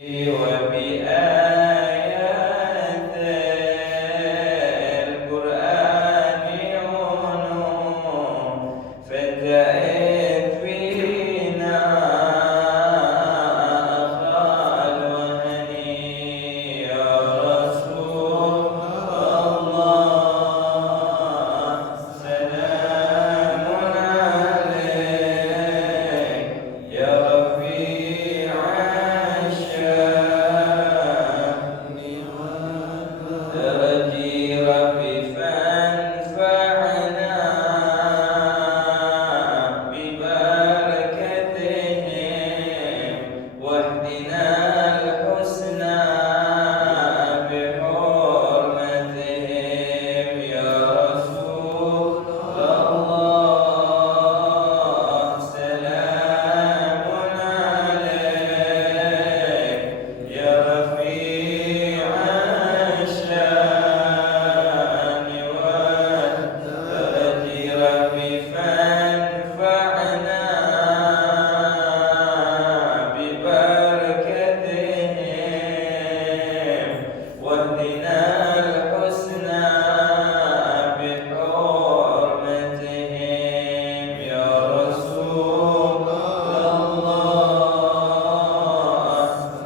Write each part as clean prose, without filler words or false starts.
وبآيات القرآن عونوا فتأت فينا أخا الوهن يا رسول الله سلام عليك يا رفيع الشأن ترجي ربي فانفعنا ببركتهم واهدنا الحسنى بحرمتهم يا رسول الله سلام عليك يا رفيع الشأن والدرج ربي فانفعنا ببركتهم واهدنا الحسنى بحرمتهم يا رسول الله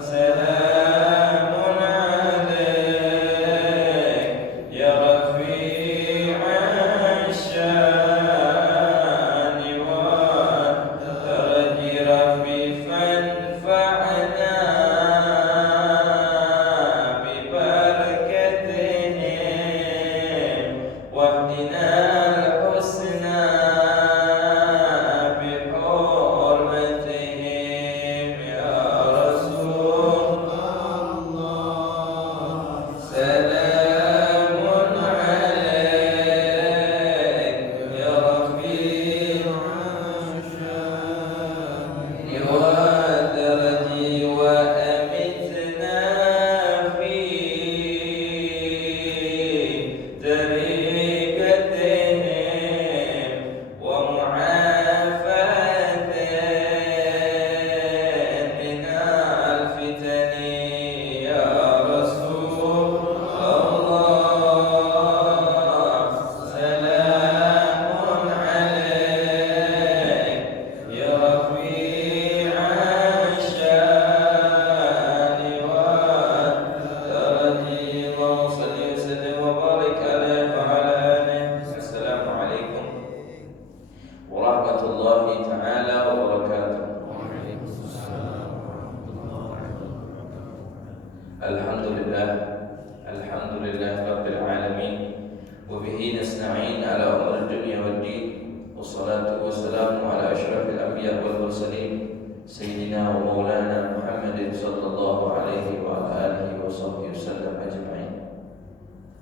سلام عليك يا رفيع الشأن والدرج ربي فانفعنا ببركتهم واهدنا الحسنى بحرمتهم يا رسول الله سلام عليك يا رفيع الشأن والدرج وأمتنا في طريقتهم ومعافاة من الفتن يا رسول الله سلام عليك يا رفيع الشأن والدرج اللهم صل وسلم وبارك عليه وعلى آله. السلام عليكم ورحمة الله تعالى وبركاته. الحمد لله رب العالمين وبه نستعين على أمور الدنيا والدين والصلاة والسلام على أشرف الأنبياء والمرسلين سيدنا ومولانا محمد صلى الله عليه وعلى آله وصحبه وسلم أجمعين.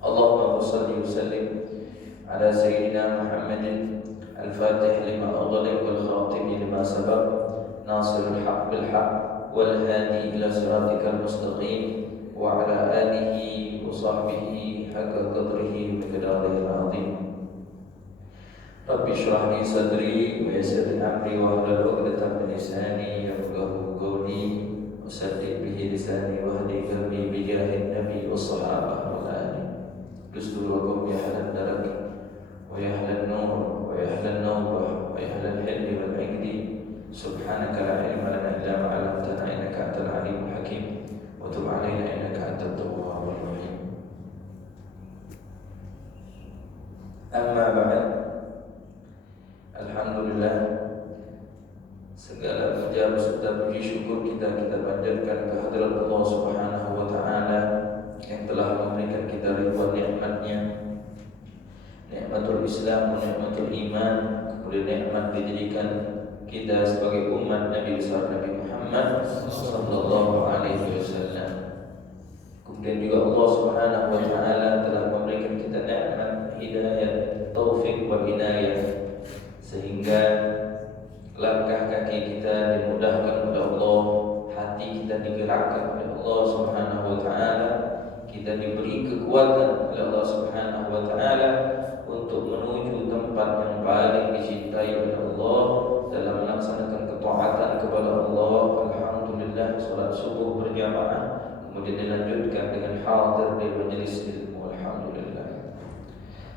اللهم صل وسلم على سيدنا محمد الفاتح لما أغلق والخاتم لما سبق ناصر الحق بالحق والهادي إلى صراطك المستقيم وعلى آله وصحبه حق قدره ومقداره العظيم. رب اشرح لي صدري ويسر لي أمري واحلل عقدة من لساني يفقهوا قولي وسدد به لساني واهدي قلبي بجاه النبي والصحابة والآل. دستور وقوم يا أهل الدرك ويا أهل النور ويا أهل النوبة ويا أهل الحل والعقد سبحانك لا علم لنا إلا ما علمتنا إنك أنت العليم الحكيم وتب علينا إنك أنت التواب الرحيم. أما بعد, alhamdulillah, segala puja serta puji syukur kita panjatkan kehadirat Allah Subhanahu wa taala yang telah memberikan kita ribuan nikmat-Nya, nikmatul Islam, nikmatul iman, kemudian nikmat dijadikan kita sebagai umat Nabi besar Nabi Muhammad sallallahu alaihi wasallam. Kemudian juga Allah Subhanahu wa taala telah memberikan kita nikmat hidayah, taufik wa inayah, sehingga langkah kaki kita dimudahkan oleh Allah, hati kita digerakkan oleh Allah Subhanahu wa taala, kita diberi kekuatan oleh Allah Subhanahu wa taala untuk menuju tempat yang paling dicintai oleh Allah dalam melaksanakan ketaatan kepada Allah. Alhamdulillah alhamdulillah salat subuh berjamaah, kemudian dilanjutkan dengan hadir di majelis ilmu, alhamdulillah.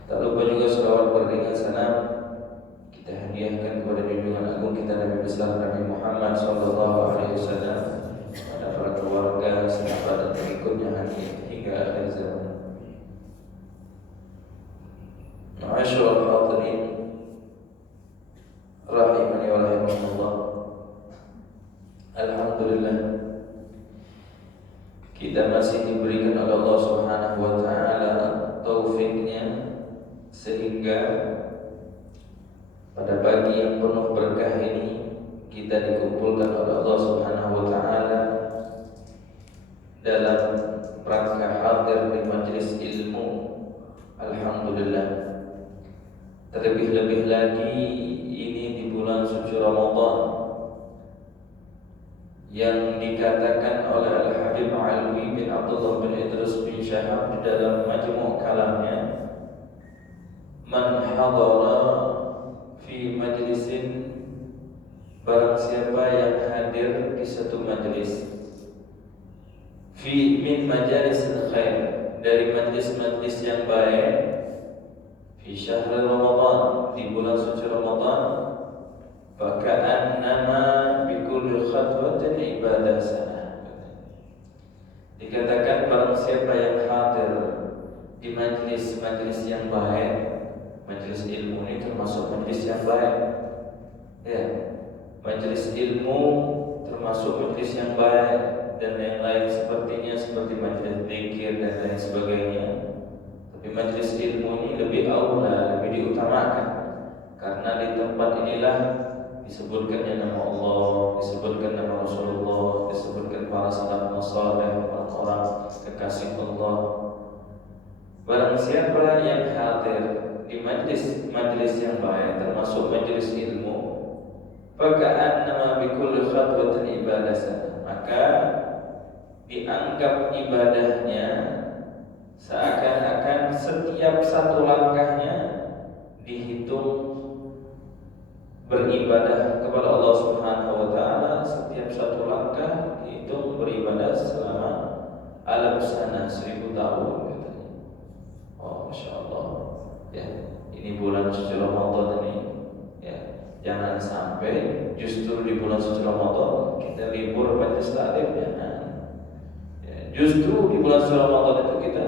Tak lupa juga selawat beriringan salam kita hadiahkan kepada junjungan agung kita Nabi besar Nabi Muhammad sallallahu alaihi wasallam, pada para keluarga, sahabat dan pengikutnya hingga akhir zaman. Ma'asyiral hadirin rahimani wa rahimakumullah. Alhamdulillah kita masih diberikan oleh Allah Subhanahu wa taala taufiknya sehingga pada pagi yang penuh berkah ini kita dikumpulkan oleh Allah Subhanahu wa taala dalam rangka hadir di majelis ilmu. Alhamdulillah. Terlebih-lebih lagi ini di bulan suci Ramadan yang dikatakan oleh Al-Habib Alwi bin Abdullah bin Idris bin Syahab di dalam majmu' kalamnya, man hadara fi majlisin, barang siapa yang hadir di satu majlis, fi min majalisil khair, dari majlis-majlis yang baik, fi syahr Ramadan, di bulan suci Ramadan, faka'annama bikulli khatwatin ibadah sana. Dikatakan barang siapa yang hadir di majlis-majlis yang baik, majlis ilmu ini termasuk majlis yang baik, ya, majlis ilmu termasuk majlis yang baik, dan yang lain sepertinya seperti majlis zikir dan lain sebagainya. Tapi majlis ilmu ini lebih aula, lebih diutamakan, karena di tempat inilah disebutkannya nama Allah, disebutkan nama Rasulullah, disebutkan para salafus saleh, orang-orang kekasih Allah. Barang siapa yang hadir di majlis yang baik, termasuk majlis ilmu, faka'annama bikulli khatwatin ibadah, maka dianggap ibadahnya seakan-akan setiap satu langkahnya dihitung beribadah kepada Allah Subhanahu wa taala. Setiap satu langkah dihitung beribadah selama alam sana 1000 tahun. Oh, Masya Allah. Ya, ini bulan suci Ramadan ini, ya, jangan sampai justru di bulan suci Ramadan kita libur majelis taklim, ya. Justru di bulan suci Ramadan itu kita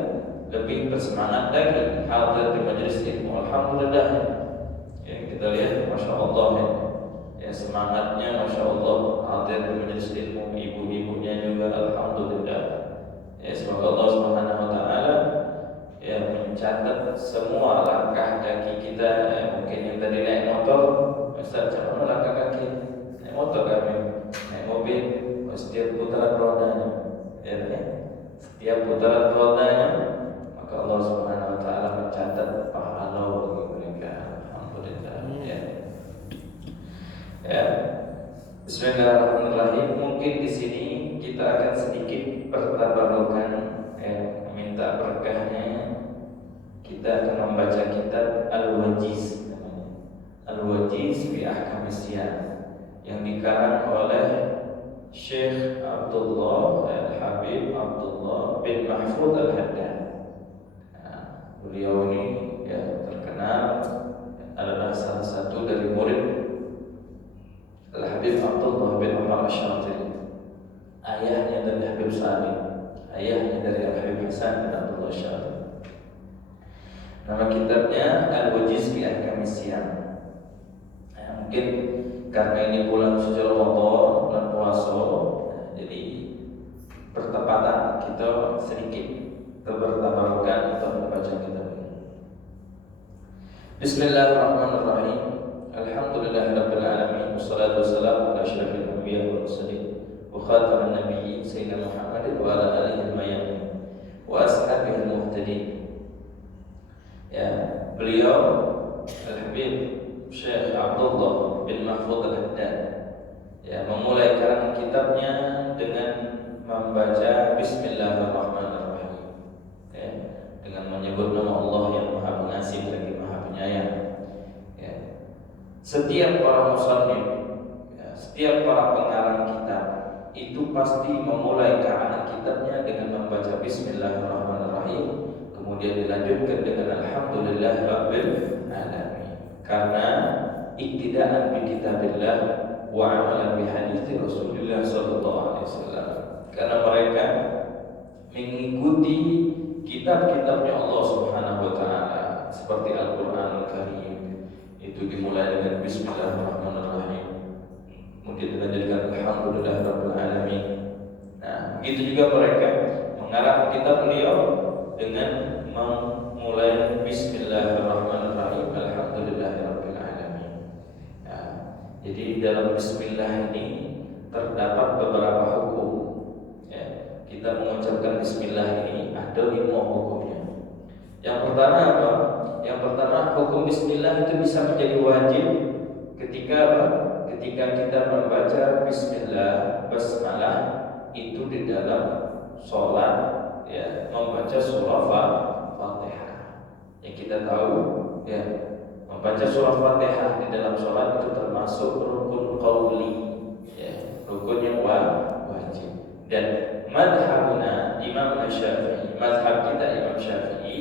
lebih bersemangat lagi hadir di majelis ilmu. Alhamdulillah. Ya, kita lihat, Masya Allah, ya, semangatnya Masya Allah hadir di majelis ilmu, ibu-ibunya juga Alhamdulillah. Ya, semoga Allah Subhanahu wa taala ya mencatat semua langkah kaki kita. Ya, mungkin yang tadi naik motor, Ustaz, mana langkah kaki? Naik motor kami, naik mobil, setiap putaran rodanya, ya, setiap putaran rodanya, maka Allah Subhanahu wa taala mencatat pahala bagi mereka. Alhamdulillah. Ya. Ya. Bismillahirrahmanirrahim. Mungkin di sini kita akan sedikit bertabarukan, ya, minta berkahnya. Kita akan membaca kitab Al-Wajiz, Al-Wajiz fi Ahkamis Siyam, yang dikarang oleh Syekh Abdullah Al-Habib Abdullah bin Mahfud Al-Haddad. Beliau ini, ya, terkenal adalah salah satu dari murid Al-Habib Abdullah bin Umar Asy-Syatili. Ayahnya dari Habib Salim, ayahnya dari Al-Habib Hasan bin Abdullah Asy-Syatili. Nama kitabnya Al-Wajiz fi Ahkamis Siyam. Mungkin karena ini bulan suci Ramadan, bulan puasa, jadi bertepatan kita sedikit bertabarukan untuk membaca kitab ini. Bismillahirrahmanirrahim. Alhamdulillahirabbil alamin, wassalatu wassalamu ala asyrafil anbiya'i wal mursalin wa khataman nabiyyin sayyidina Muhammadin wa ala alihi al-mayyamin wa ashabihi al-muhtadin. Ya, beliau Al-Habib Syekh Abdullah bin Mahfud Al-Haddad, ya, memulai karangan kitabnya dengan membaca Bismillahirrahmanirrahim, ya, dengan menyebut nama Allah yang Maha Pengasih lagi Maha Penyayang. Ya. Setiap para musannif, ya, setiap para pengarang kitab itu pasti memulai qiraat kitabnya dengan membaca Bismillahirrahmanirrahim, kemudian dilanjutkan dengan Alhamdulillahirabbil alamin. Karena iktidaan bi kitabillah wa amalan bi hadits Rasulullah sallallahu alaihi wasallam. Karena mereka mengikuti kitab-kitabnya Allah Subhanahu wa taala seperti Al-Qur'anul Karim. Itu dimulai dengan Bismillahirrahmanirrahim, kemudian dilanjutkan Alhamdulillahirabbil alamin. Nah, begitu juga mereka mengarang kitab beliau dengan memulai Bismillahirrahmanirrahim, Alhamdulillahirabbil alamin. Nah, jadi dalam Bismillah ini terdapat beberapa hukum. Ya, kita mengucapkan Bismillah ini ada 5 hukumnya. Yang pertama apa? Yang pertama, hukum Bismillah itu bisa menjadi wajib ketika apa? Ketika kita membaca Bismillah basmalah itu di dalam sholat, ya, membaca surah Fatihah. Yang kita tahu, ya, membaca surah Fatihah di dalam sholat itu termasuk rukun qauli, ya, rukun yang wajib. Dan madhabuna Imam Syafi'i, madhab kita Imam Syafi'i,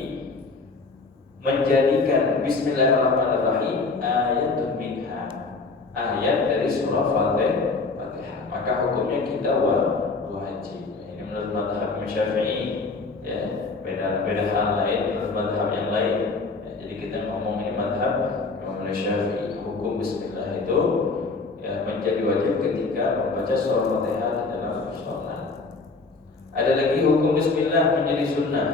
menjadikan Bismillahirrahmanirrahim ayatun minha, ayat dari surah Fatihah, maka hukumnya kita wajib. Ini menurut madhab Imam Syafi'i, ya, beda hal lain menurut madhab yang lain. Ya, jadi kita ngomong ini madhab Imam Syafi'i, hukum Bismillah itu, ya, menjadi wajib ketika membaca surah Fatihah di dalam sholat. Ada lagi hukum Bismillah menjadi sunnah,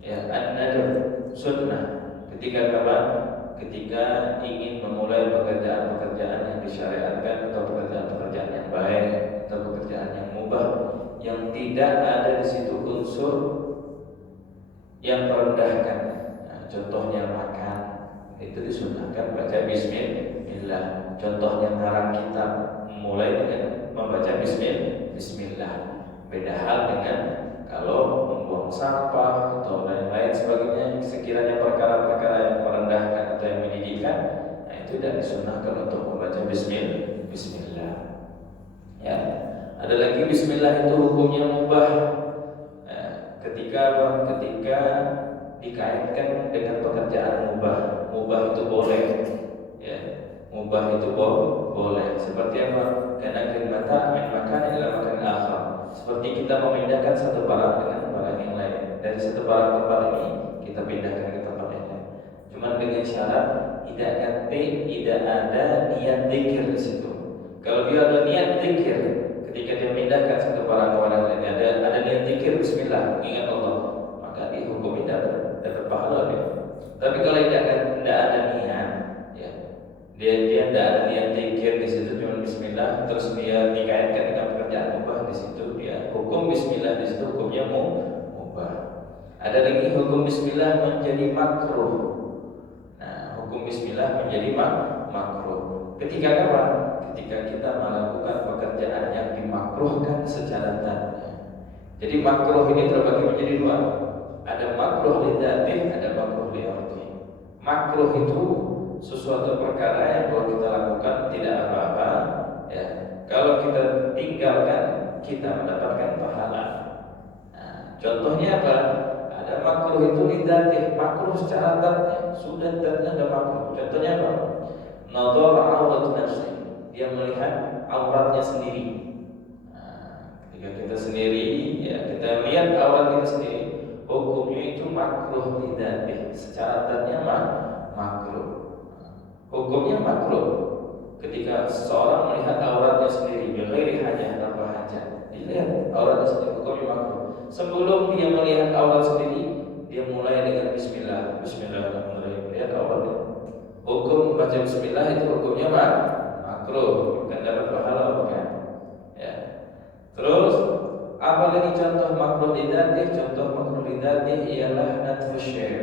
ya, an-nadab, sunnah. Ketika kapan? Ketika ingin memulai pekerjaan-pekerjaan yang disyariatkan, atau pekerjaan-pekerjaan yang baik, atau pekerjaan yang mubah, yang tidak ada di situ unsur yang merendahkan. Nah, contohnya makan, itu disunahkan baca Bismillah. Contohnya ngarang kitab, mulai dengan membaca Bismillah. Beda hal dengan kalau membuang sampah atau lain-lain sebagainya, sekiranya perkara-perkara yang merendahkan atau yang menyedihkan, nah itu tidak disunahkan untuk membaca Bismillah. Ya, ada lagi Bismillah itu hukumnya mubah. Ketika dikaitkan dengan pekerjaan mubah itu boleh. Ya, mubah itu boleh. Seperti apa? Karena mata min makan ila makan akhar. Seperti kita memindahkan satu barang dengan barang yang lain. Dari satu barang ke barang ini kita pindahkan ke tempat yang lain. Cuma dengan syarat tidak ada niat zikir di situ. Kalau dia ada niat zikir ketika dia memindahkan satu barang ke barang lain, ada niat zikir Bismillah, ingat Allah, maka dihukumi dapat pahala dia. Tapi kalau tidak ada niat, ya, dia tidak ada niat zikir di situ, cuma Bismillah, terus dia dikaitkan dengan pekerjaan mubah di situ, dia hukum Bismillah di situ hukumnya mubah. Ada lagi hukum Bismillah menjadi makruh. Nah, hukum Bismillah menjadi makruh. Ketika apa? Ketika kita melakukan pekerjaan yang dimakruhkan secara dzatnya. Jadi makruh ini terbagi menjadi 2. Ada makruh li dzatih, ada makruh li arti. Makruh itu sesuatu perkara yang kalau kita lakukan tidak apa-apa, ya. Kalau kita tinggalkan, kita mendapatkan pahala. Nah, contohnya apa? Ada makruh itu li dzatih, makruh secara dzatnya, sudah dzatnya ada makruh. Contohnya apa? Nadhar aurat nafsi, dia melihat auratnya sendiri. Nah, ketika kita sendiri, ya, kita lihat aurat kita sendiri, hukumnya itu makruh tidak, secara dzatnya makruh. Hukumnya makruh ketika seseorang melihat auratnya sendiri, bighairi hajah, tanpa hajat. Dilihat auratnya sendiri, hukumnya makruh. Sebelum dia melihat aurat sendiri, dia mulai dengan Bismillahirrahmanirrahim, lihat auratnya. Hukum baca Bismillah itu hukumnya makruh, bukan dapat pahala, bukan. Ya. Terus apa lagi contoh makruh lidatih? Contoh makruh lidatih ialah natfu syekh,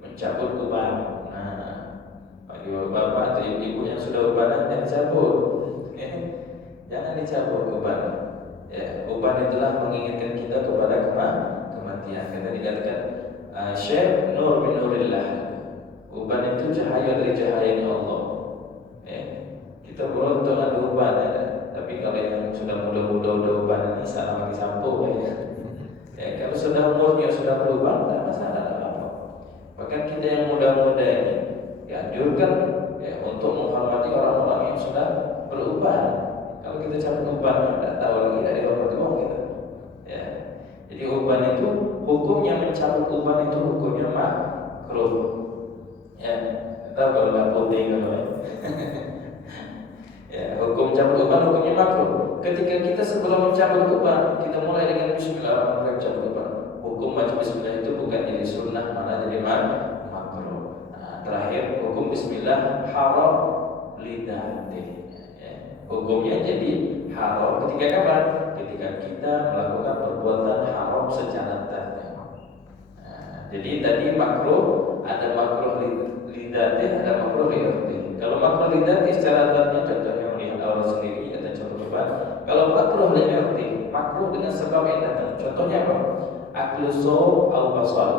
mencabut uban. Nah, bagi bapak atau ibu yang sudah ubanan, jangan cabut. Jangan dicabut uban. Ya, uban itulah mengingatkan kita kepada kematian. Karena dikatakan syekh nur min nurillah. Uban itu cahaya dari cahayanya Allah. Ya. Kita berontok ada uban, Tapi kalau yang sudah muda-muda udah uban ini salah pakai sampo ya. Ya kalau sudah umurnya sudah berubah tidak masalah apa. Bahkan kita yang muda-muda ini dianjurkan ya untuk menghormati orang-orang yang sudah beruban. Kalau kita cabut uban tidak tahu lagi dari orang tua kita. Ya. Jadi uban itu hukumnya mencabut uban itu hukumnya makruh. Ya, tahu kalau nggak putih kalau ya. Ya, hukum cabut uban hukumnya makruh. Ketika kita sebelum mencabut uban, kita mulai dengan bismillahirrahmanirrahim cabut uban. Hukum baca bismillah itu bukan jadi sunnah, malah jadi makruh. Nah, terakhir hukum bismillah haram lidati. Ya, hukumnya jadi haram ketika kapan? Ketika kita melakukan perbuatan haram secara dzati. Nah, jadi tadi makruh, ada makruh lidati, ada makruh li'irti. Kalau makruh lidati secara dzatnya contohnya melihat awal sendiri kita coba. Kalau makruh li'irti, makruh dengan sebab yang datang. Contohnya apa? Aklu saw au basal.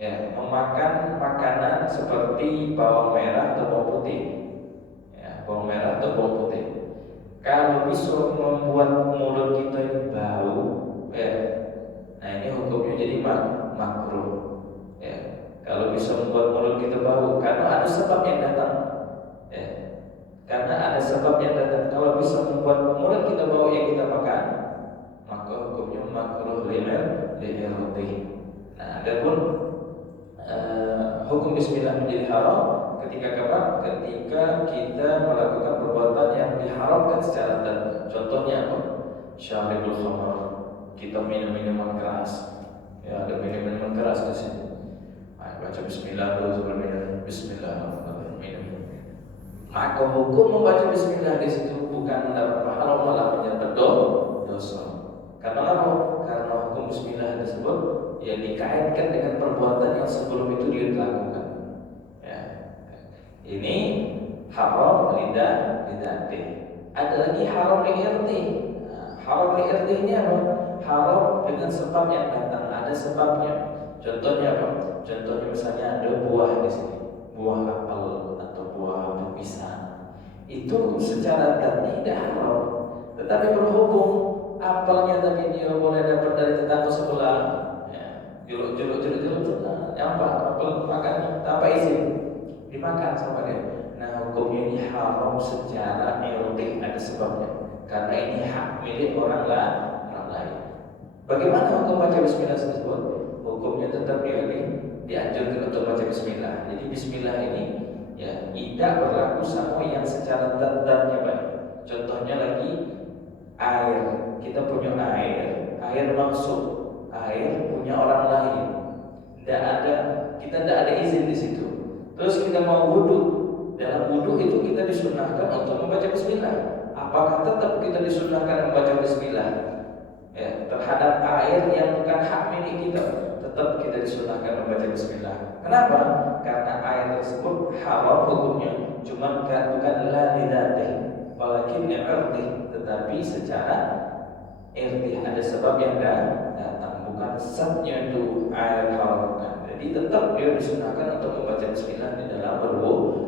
Ya, memakan makanan seperti bawang merah atau bawang putih. Ya, bawang merah atau bawang putih. Kalau bisa membuat mulut kita ini bau, ya, nah ini hukumnya jadi makruh. Ya, kalau bisa membuat mulut kita bau, karena ada sebab yang datang. Ya, karena ada sebab yang datang. Kalau bisa membuat mulut kita bau yang kita makan, maka hukumnya makruh li'irti. Nah, adapun hukum bismillah menjadi haram ketika kapan? Ketika kita melakukan perbuatan yang diharamkan secara dzat. Contohnya apa? Syaribul khamar. Kita minum minuman keras. Ya, ada minuman keras di sini. Baca bismillah dulu sebelum minum. Bismillahirrahmanirrahim. Maka hukum membaca bismillah di situ bukan mendapat pahala, malah menyebabkan dosa. Karena apa? Karena hukum bismillah tersebut ya dikaitkan dengan perbuatan yang sebelum itu dia lakukan. Ya. Ini haram lidati. Ada lagi haram li'irti. Nah, haram li'irti ini apa? Haram dengan sebab yang datang. Ada sebabnya. Contohnya apa? Contohnya misalnya ada buah di sini, buah apel atau buah pisang. Itu secara dzatnya tidak haram. Tetapi berhubung apelnya tadi dia boleh dapat dari tetangga sebelah, ya, juluk, nyampak apel makan tanpa izin dimakan sama dia. Nah, hukumnya ini haram secara erotik, ada sebabnya. Karena ini hak milik orang lain. Bagaimana hukum baca bismillah tersebut? Hukumnya tetap dianjurkan untuk baca bismillah. Jadi bismillah ini ya tidak berlaku sama yang secara dzatnya baik. Contohnya lagi air. Kita punya air masuk, air punya orang lain. Kita tidak ada izin di situ. Terus kita mau wudu. Dalam wudu itu kita disunahkan untuk membaca bismillah. Apakah tetap kita disunahkan membaca bismillah? Ya, terhadap air yang bukan hak milik kita, tetap kita disunahkan membaca bismillah. Kenapa? Karena air tersebut haram hukumnya, cuma bukan la lidati, walakin li'irti, tetapi secara irti ada sebab yang datang, bukan zatnya itu air haram. Jadi tetap dia disunahkan untuk membaca bismillah di dalam berwudu.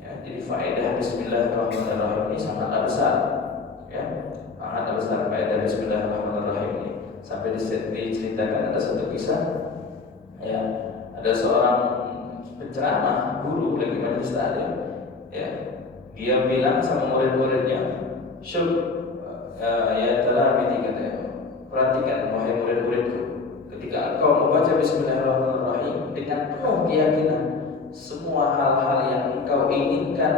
Ya, jadi faedah bismillahirrahmanirrahim ini sangatlah besar. Ya, sangatlah besar faedah bismillahirrahmanirrahim ini. Sampai diceritakan ada satu kisah. Ya, ada seorang penceramah, guru lagi majelis taklim. Ya, dia bilang sama murid-muridnya, ya talamizi katanya, perhatikan wahai murid-muridku, ketika engkau membaca bismillahirrahmanirrahim dengan penuh keyakinan, semua hal-hal yang engkau inginkan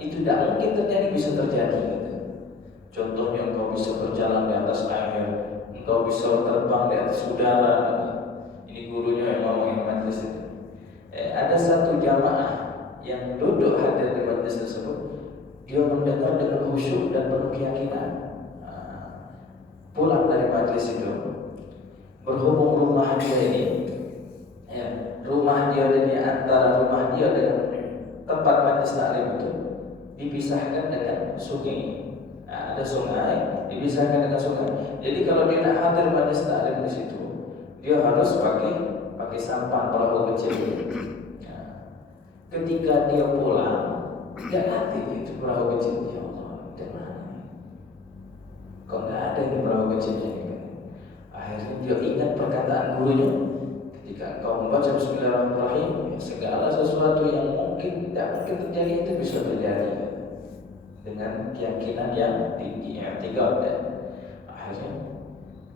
itu tidak mungkin terjadi bisa terjadi. Contohnya engkau bisa berjalan di atas air, engkau bisa terbang di atas udara. Ini gurunya yang ngomongin majelis itu. Ada satu jamaah yang duduk hadir di majelis tersebut, dia mendengar dengan khusyuk dan penuh keyakinan. Pulang dari majelis itu, berhubung rumah dia ini, ya, rumah dia ini antara rumah dia dengan tempat majelis taklim itu dipisahkan dengan sungai. Nah, ada sungai dipisahkan dengan sungai. Jadi kalau dia nak hadir majelis taklim di situ, dia harus pakai sampan perahu kecil. Nah, ketika dia pulang, tidak aktif itu perahu kecil. Ya Allah, kok nggak ada ini perahu kecilnya ini. Akhirnya dia ingat perkataan gurunya, ketika kau membaca Bismillahirrahmanirrahim, segala sesuatu yang mungkin tidak mungkin terjadi itu bisa terjadi dengan keyakinan yang tinggi, yang tiga. Akhirnya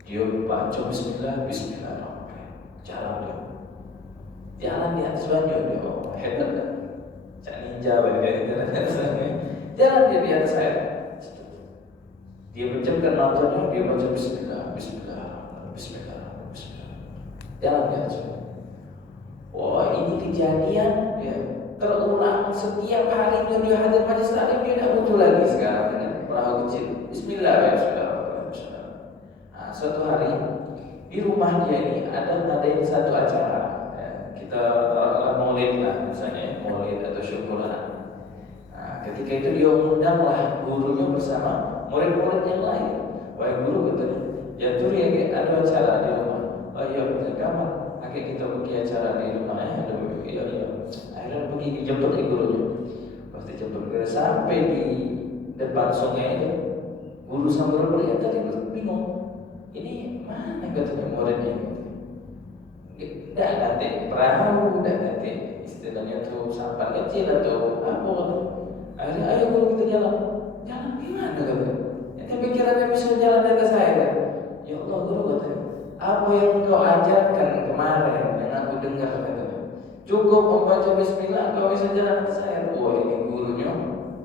dia baca Bismillahirrahmanirrahim, jalan di atas banyu dia, hebat kan? Cak ninja jalan dia di atas air. Dia pejamkan matanya, dia baca Bismillah, jalan di atas banyu. Wah, ini kejadian ya terulang setiap harinya dia hadir majelis taklim, dia tidak butuh lagi sekarang dengan perahu kecil. Bismillah. Nah, suatu hari di rumah dia ini ada satu acara. Kita maulid lah, misalnya maulid atau syukuran. Nah, ketika itu dia undanglah gurunya bersama murid-murid yang lain. Wahai guru, katanya, ya turi ya ada acara di rumah. Oh iya, kamar. Akhirnya kita pergi acara di rumah ya. Iya. Akhirnya pergi dijemput gurunya. Pasti jemput gurunya sampai di depan sungai itu. Guru sama murid tadi bingung. Ini mana katanya muridnya? Tidak ganti perahu, tidak ganti istilahnya tuh sampan kecil atau apa gitu. Akhirnya ayo guru kita jalan gimana katanya? Itu pikirannya bisa jalan di atas air kan? Ya Allah guru katanya, apa yang kau ajarkan kemarin yang aku dengar katanya, cukup membaca Bismillah kau bisa jalan atas air. Wah ini gurunya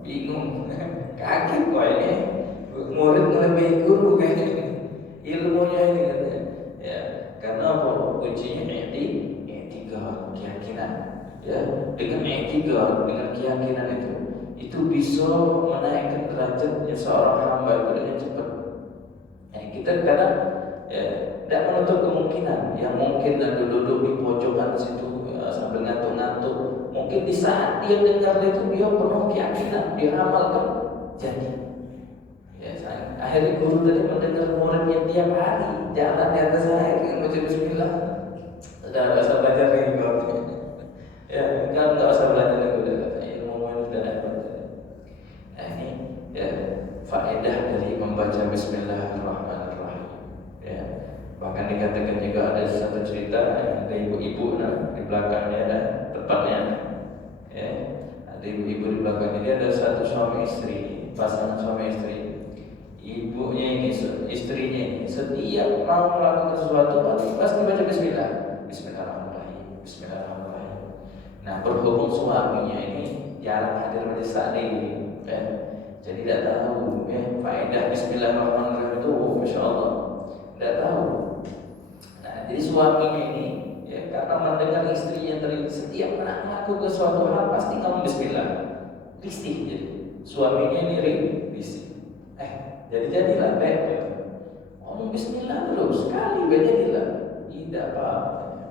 bingung, kaget wah ini murid melebihi guru kayaknya ilmunya ini katanya. Ya, karena apa? Kuncinya i'tikad, keyakinan. Ya, dengan i'tikad, dengan keyakinan itu bisa menaikkan derajat seorang hamba itu dengan cepat. Kita kadang tidak menutup kemungkinan yang mungkin duduk di pojokan situ sambil ngantuk-ngantuk. Mungkin di saat dia dengar itu dia penuh keyakinan, dia amalkan jadi. Ya, akhirnya guru tadi mendengar muridnya tiap hari jalan di atas air dengan baca Bismillah. Sudah nggak usah belajar lagi kau. Ya, kan nggak usah belajar lagi udah ilmu itu sudah ada. Nah ini ya faedah dari membaca Bismillahirrahmanirrahim. Ya, bahkan dikatakan juga ada satu cerita ada ibu-ibu di belakangnya ada tepatnya. Ya, ada ibu-ibu di belakangnya dia ada satu suami istri, pasangan suami istri. Ibunya ini, istrinya ini setiap mau melakukan sesuatu pasti baca Bismillahirrahmanirrahim. Nah berhubung suaminya ini jarang hadir majelis taklim, ya, jadi tidak tahu ya faedah Bismillahirrahmanirrahim itu, masya Allah, tidak tahu. Nah jadi suaminya ini ya karena mendengar istrinya setiap melakukan sesuatu hal pasti ngomong Bismillah, risih jadi suaminya ini risih. Jadilah baik. Ngomong Bismillah terus sekali jadilah. Tidak apa.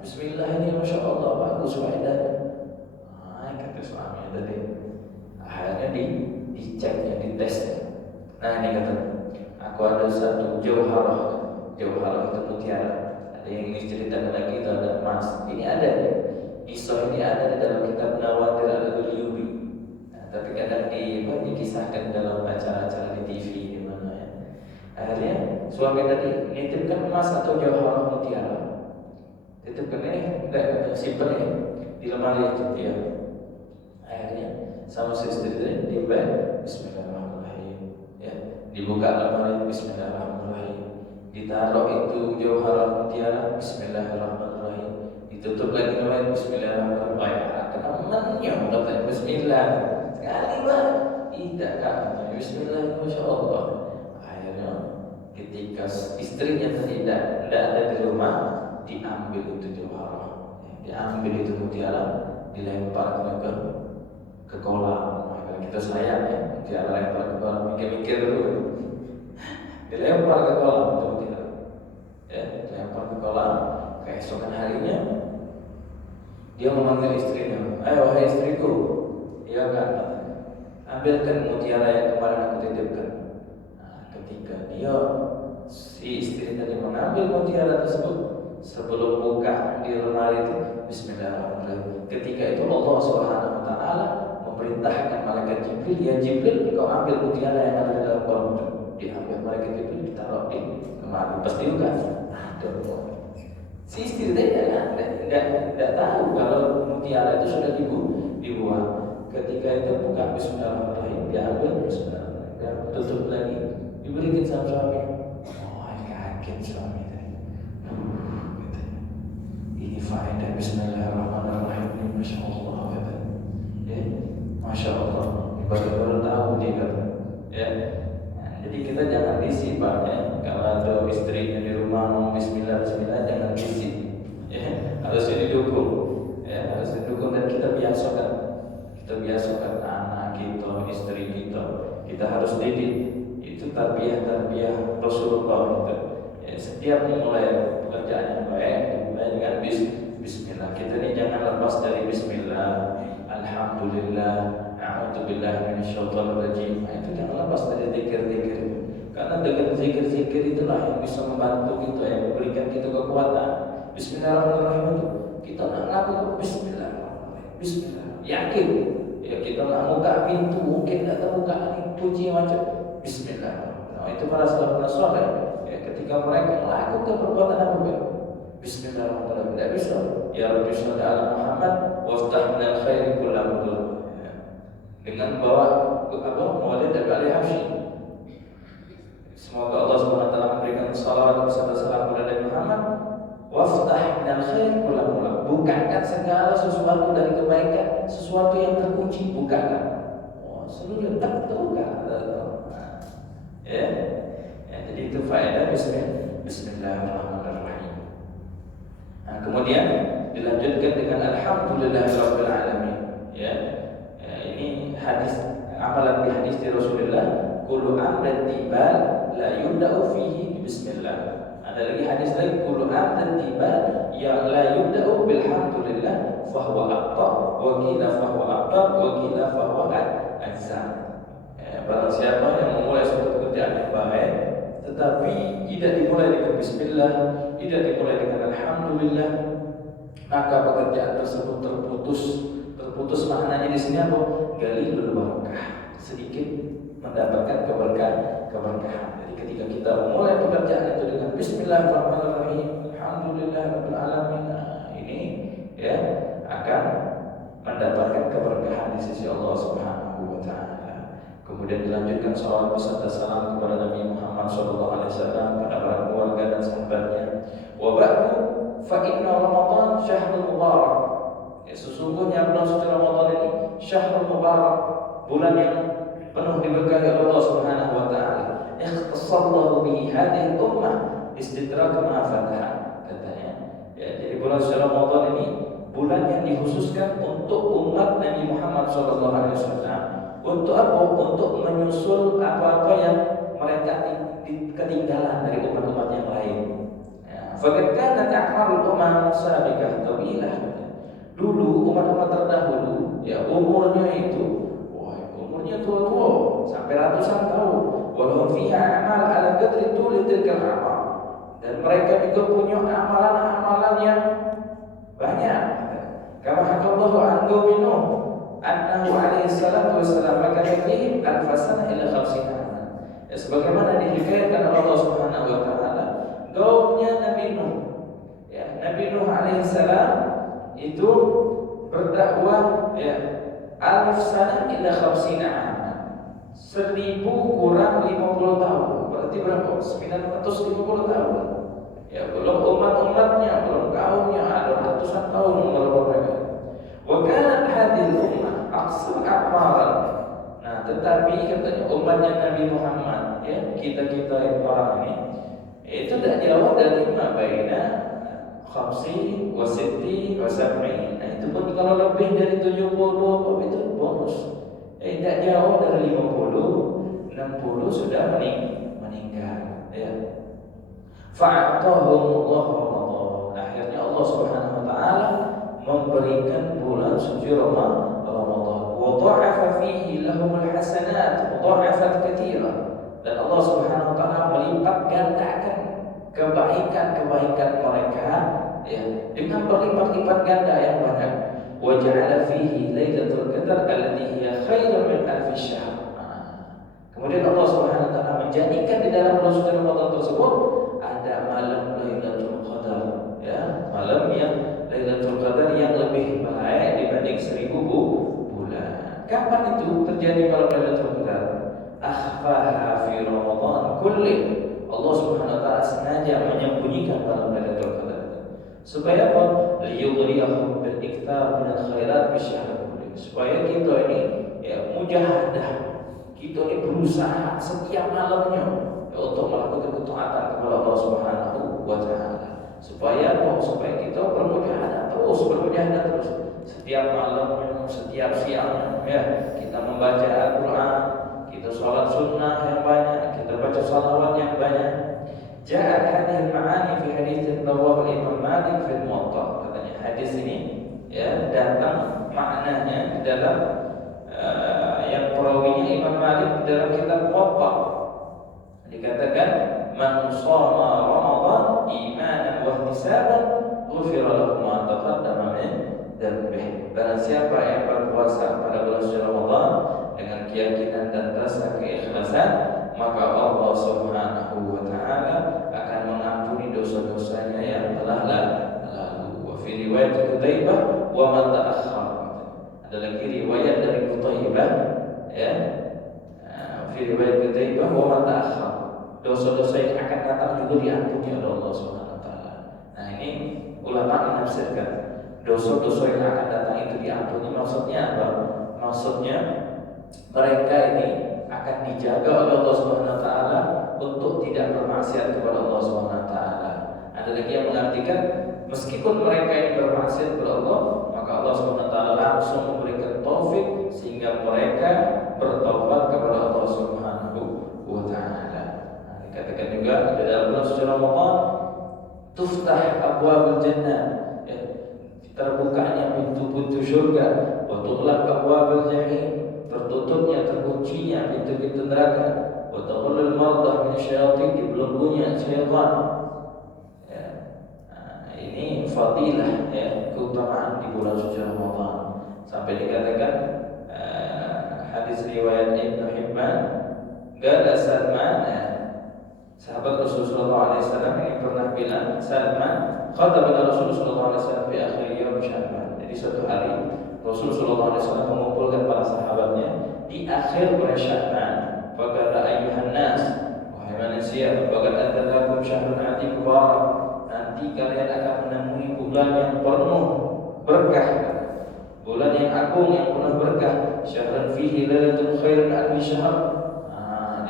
Bismillah ini masya Allah bagus faedahnya. Kata suami tadi. Akhirnya diceknya, ditesnya. Nah ini kata, aku ada satu jauharah itu mutiara. Ada yang ini ceritakan lagi itu ada emas. Ini ada. Kisah ini ada di dalam kitab Nawadir al-Ghalyubi. Nah, tapi kadang dikisahkan dalam acara-acara di TV. Akhirnya suami tadi nitipkan emas atau jauharah mutiara, titipkan ini enggak simpan ini di lemari itu dia. Akhirnya sama istri tadi dibaca Bismillahirrahmanirrahim, ya dibuka lemari Bismillahirrahmanirrahim, ditaruh itu jauharah mutiara Bismillahirrahmanirrahim, ditutup lagi lemari Bismillahirrahmanirrahim. Temannya udah Bismillah sekali banget, tidak kan Bismillah masya Allah. Ketika istrinya tidak ada di rumah, diambil itu jauharah, diambil itu mutiara, dilempar ke kolam. Kalau kita sayang ya, mutiara lempar ke kolam, mikir-mikir dulu. Dilempar ke kolam itu mutiara, ya, dilempar ke kolam. Keesokan harinya dia memanggil istrinya, ayo wahai istriku, iya kan, ambilkan mutiara yang kemarin aku titipkan. Ketika dia si istri tadi mengambil mutiara tersebut, sebelum buka di lemari itu Bismillahirrahmanirrahim. Ketika itu Allah Subhanahu wa taala memerintahkan malaikat Jibril, ya Jibril, kau ambil mutiara yang ada di dalam kolam itu. Diambil malaikat Jibril, Rabbi kemarin pasti juga ada. Si istri dia tidak tahu kalau mutiara itu sudah dibuang. Ketika itu buka Bismillahirrahmanirrahim, diambil Bismillahirrahmanirrahim, tutup lagi, diberikan sama suami. Oh, kaget suami tadi. Ini faedah Bismillahirrahmanirrahim ini, masya Allah, kata. Ya, masya Allah. Baru tahu dia kata. Ya. Nah, jadi kita jangan risih Pak, ya. Kalau ada istrinya di rumah ngomong Bismillah jangan risih. Ya, harus didukung. Ya, harus didukung dan kita biasakan. Kita biasakan anak kita, istri kita harus didik. Itu tarbiyah Rasulullah itu. Ya, setiap memulai pekerjaan yang baik dimulai dengan Bismillah. Kita ini jangan lepas dari Bismillah. Alhamdulillah, a'udzubillahi minasyaitonirrajim. Nah, itu jangan lepas dari zikir-zikir. Karena dengan zikir-zikir itulah yang bisa membantu kita, yang memberikan kita kekuatan. Bismillahirrahmanirrahim itu kita nak ngaku Bismillah. Yakin ya, kita nak buka pintu mungkin tak terbuka ni kunci macam Bismillah. Nah, itu para salafus saleh ya, ketika mereka melakukan perbuatan apa Bismillahirrahmanirrahim, tidak bisa ya Rabbi shalli ala Muhammad waftah minal khairi kullahu ya. Dengan bawa Maulid Nabi Habsyi. Semoga Allah SWT memberikan salawat dan salam kepada Nabi Muhammad. Waftah minal khairi kullahu, bukakan segala sesuatu dari kebaikan, sesuatu yang terkunci bukakan. Oh, seluruh tak terbuka. Ya, jadi itu faedah Bismillahirrahmanirrahim. Nah, kemudian dilanjutkan dengan Alhamdulillahirabbil alamin. Ya, ini hadis, amalan di hadis di Rasulullah, kullu amrin tibal la yubda'u fihi bismillah. Ada lagi hadis lain, kullu amrin tibal ya la yubda'u bilhamdulillah fahuwa aqta wa qila fahuwa aqta wa qila fahuwa ajza. Barang siapa yang memulai suatu pekerjaan yang baik tetapi tidak dimulai dengan bismillah, tidak dimulai dengan alhamdulillah, maka pekerjaan tersebut terputus. Maknanya di sini apa? Galilul barakah, sedikit mendapatkan keberkahan. Jadi ketika kita memulai pekerjaan itu dengan Bismillahirrahmanirrahim, Alhamdulillahirabbil alamin, ini ya akan mendapatkan keberkahan di sisi Allah Subhanahu wa taala. Kemudian dilanjutkan salawat beserta salam kepada Nabi Muhammad SAW, pada para keluarga dan sahabatnya. Wa ba'du fa inna Ramadan syahrul mubarak. Ya, sesungguhnya bulan suci Ramadan ini syahrul mubarak, bulan yang penuh diberkahi Allah Subhanahu wa taala. Ikhtassallahu bihi hadhihi ummah istidrak ma fataha, katanya. Ya, jadi bulan suci Ramadan ini bulan yang dikhususkan untuk umat Nabi Muhammad SAW. Untuk apa? Untuk menyusul apa-apa yang mereka ketinggalan dari umat-umat yang lain. Faqad kanat a'marul umam sabiqah tawilah. Dulu umat-umat terdahulu ya umurnya itu umurnya tua-tua sampai ratusan tahun. Walau fiha amal ala qadri tuli tilkal amal. Dan mereka juga punya amalan-amalan yang banyak. Kama haqqallahu an qaumin annahu alaihi salatu wassalam maka fihi al-fasana ila 50 aman. Ya, sebagaimana dihikayatkan Allah Subhanahu wa taala, kaumnya Nabi Nuh. Ya, Nabi Nuh alaihi salam itu berdakwah ya alif sana ila 50 aman. 1000 kurang 50 tahun. Berarti berapa? 950 tahun. Ya, belum umat-umatnya, belum kaumnya, ada ratusan tahun menurut mereka. Wa kanat hadhihi ummah aqsar a'maran. Nah, tetapi katanya umatnya Nabi Muhammad ya, kita orang ini itu tidak jauh dari baina 50 wa 60 wa 70. Nah, itu pun kalau lebih dari 70 itu bonus. Tidak jauh dari 50, 60 sudah meninggal ya. Fa'atahumullah Ramadan. Akhirnya Allah Subhanahu wa taala memberikan bulan suci Ramadan. Wa dha'afa fihi lahumul hasanat mudha'afat katsira. Dan Allah Subhanahu wa taala melipat gandakan kebaikan-kebaikan mereka ya dengan berlipat-lipat ganda yang banyak. Wa ja'ala fihi lailatul qadar allati hiya khairun min alf syahr. Kemudian Allah Subhanahu wa taala Taala menjadikan di dalam bulan suci Ramadan tersebut ada malam Lailatul Qadar, ya, malam yang Lailatul Qadar yang lebih baik dibanding 1000 bulan. Kapan itu terjadi malam Lailatul Qadar? Akhfaha fi Ramadan kulli. Allah Subhanahu wa taala sengaja menyembunyikan malam Lailatul Qadar. Supaya apa? Liyughriyahum bil iktsar min al khairat bi syahr. Supaya kita ini ya mujahadah. Kita ini berusaha setiap malamnya ya, untuk melakukan ketaatan kepada Allah Subhanahu wa taala. Supaya apa? Supaya kita bermujahadah terus setiap malam, setiap siang ya, kita membaca Al-Qur'an, kita sholat sunnah yang banyak, kita baca salawat yang banyak. Ja'at hadhihi al-ma'ani fi hadits rawahu Imam Malik fi Muwatta. Katanya hadis ini ya datang maknanya di dalam yang perawinya Imam Malik di dalam kitab Muwatta. Dikatakan man shoma Ramadan imanan wa ihtisaban ghufira lahu ma taqaddama min dzambih. Barang siapa yang berpuasa pada bulan suci Ramadan dengan keyakinan dan rasa keikhlasan, maka Allah Subhanahu wa taala akan mengampuni dosa-dosanya yang telah lalu. Wa fi riwayat Qutaibah wa man ta'akhkhar. Ada lagi riwayat dari Qutaibah ya. Fi riwayat Qutaibah wa man ta'akhkhar. Dosa-dosa yang akan datang juga diampuni oleh Allah Subhanahu wa taala. Nah, ini ulama menafsirkan dosa-dosa yang akan datang itu diampuni maksudnya apa? Maksudnya mereka ini akan dijaga oleh Allah Subhanahu wa taala untuk tidak bermaksiat kepada Allah Subhanahu wa taala. Ada lagi yang mengartikan meskipun mereka ini bermaksiat kepada Allah, maka Allah Subhanahu wa taala langsung memberikan taufik sehingga mereka bertaubat kepada Allah Subhanahu wa taala. Nah, dikatakan juga di dalam bulan suci Ramadan tuftah abwabul jannah, ya, terbukanya pintu-pintu surga, wa tughlaq abwabul jahim, tertutupnya, terkuncinya pintu-pintu neraka, wa taghullul mardah min syayatin, dibelenggunya syaitan. Ya. Nah, ini fadilah ya, keutamaan di bulan suci Ramadan. Sampai dikatakan hadis riwayat Ibnu Hibban, gada Salman, sahabat Rasulullah SAW ini pernah bilang, Salman khatabana Rasulullah SAW di akhir yaum Sya'ban. Jadi suatu hari Rasulullah SAW mengumpulkan para sahabatnya di akhir bulan Sya'ban. Faqala ayyuhan nas, wahai manusia, faqad atalakum syahrun 'azim mubarak. Nanti kalian akan menemui bulan yang penuh berkah, bulan yang agung yang penuh berkah. Syahrun fihi lailatul khairun alfi syahr.